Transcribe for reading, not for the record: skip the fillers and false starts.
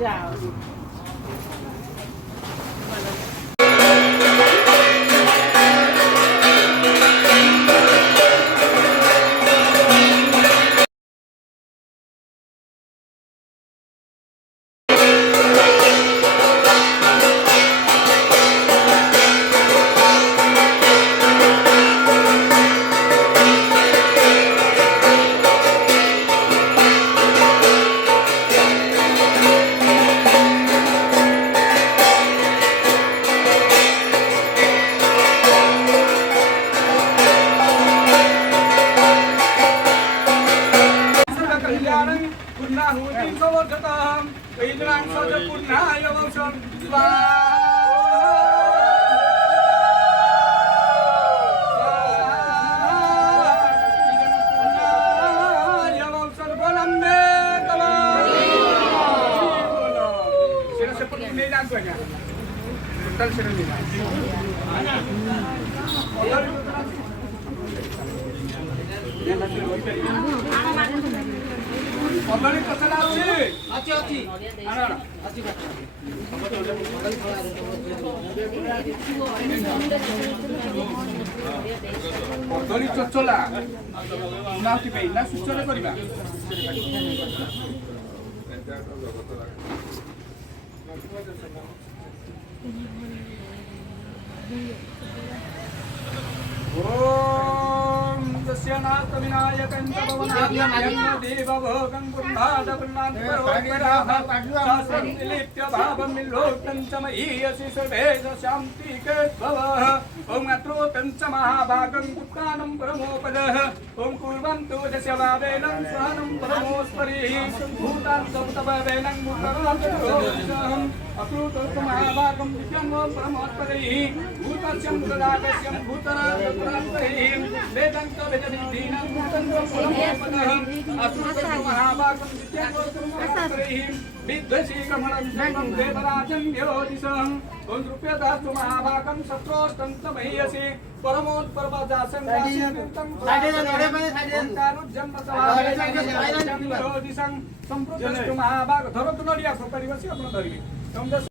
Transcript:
ଯାଅ କଦଳୀ ଚଚଲା ନାଉତି ପାଇଁ ନା ସୁଚରେ କରିବା ओम दस्यनाथ विनायकं भवनाद्यं देवभोगं पुण्डादपुण्डान्तरोपराः शास्त्रनिलिप्य भावं विलोकं च महीयसि सर्वे शान्ति भवः ओम अत्रोतं च महाभागं उत्तानं परमोपदः ओम कुर्वन्तु दस्य भावेनं स्वानं परमोस्परिः भूतान्तपवेनं भूतराजरोषम् अक्रूतं च महाभागं दिव्यं परमोत्पदैः भूतस्यं प्रदातस्यं भूतराजपुरान्तैः वेदं च वेदविद्धीनं भूतं च परमोपदः अक्रूतं च महाभागं दिव्यं परमोत्पदैः विद्वशीकमलं जगं देवराजं ज्योतिषम् ओम रूप्यदास्तु महाभागं शत्रोष्टं च महीयसि परमोत्परवजासं राशियन्तं ओंकारुज्जं सवावेनं ज्योतिषं संप्रदस्तु महाभाग धरतु नडिया परिवसी आपण धरिबे